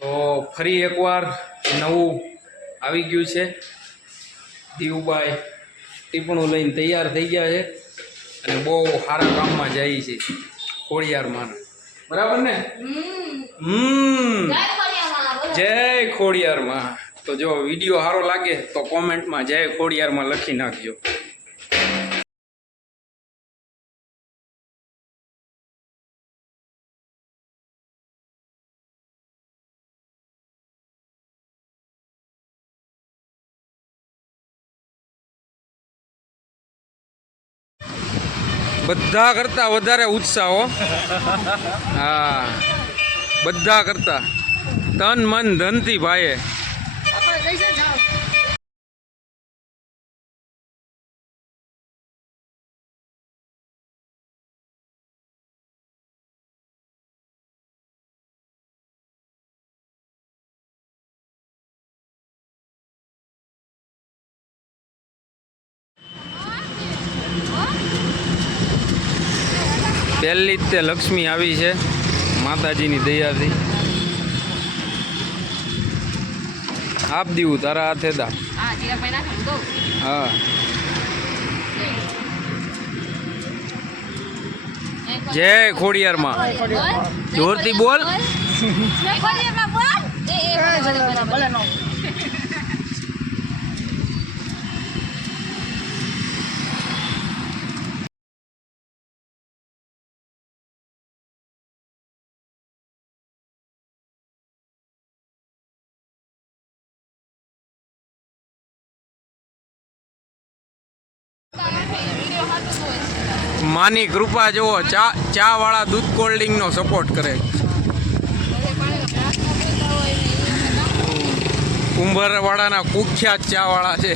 તો ફરી એકવાર નવું આવી ગયું છે. દીવુભાઈ ટીપણું લઈને તૈયાર થઈ ગયા છે અને બહુ સારા કામમાં જાય છે ખોડિયારમાં. બરાબર ને? જય ખોડિયારમાં. તો જો વિડીયો સારો લાગે તો કોમેન્ટમાં જય ખોડિયારમાં લખી નાખજો. બધા કરતા વધારે ઉત્સાહો. હા, બધા કરતા તન મન ધનથી ભાઈએ. પહેલી જ તે લક્ષ્મી આવી છે માતાજીની દયાથી. આપ દીવું તારા હાથે દા. હા, જય ખોડિયારમાં. જોરથી બોલ. માની કૃપા જુઓ. ચા વાળા દૂધ કોલ્ડ નો સપોર્ટ કરે. કુંભરવાડાના કુખ્યાત ચા વાળા છે.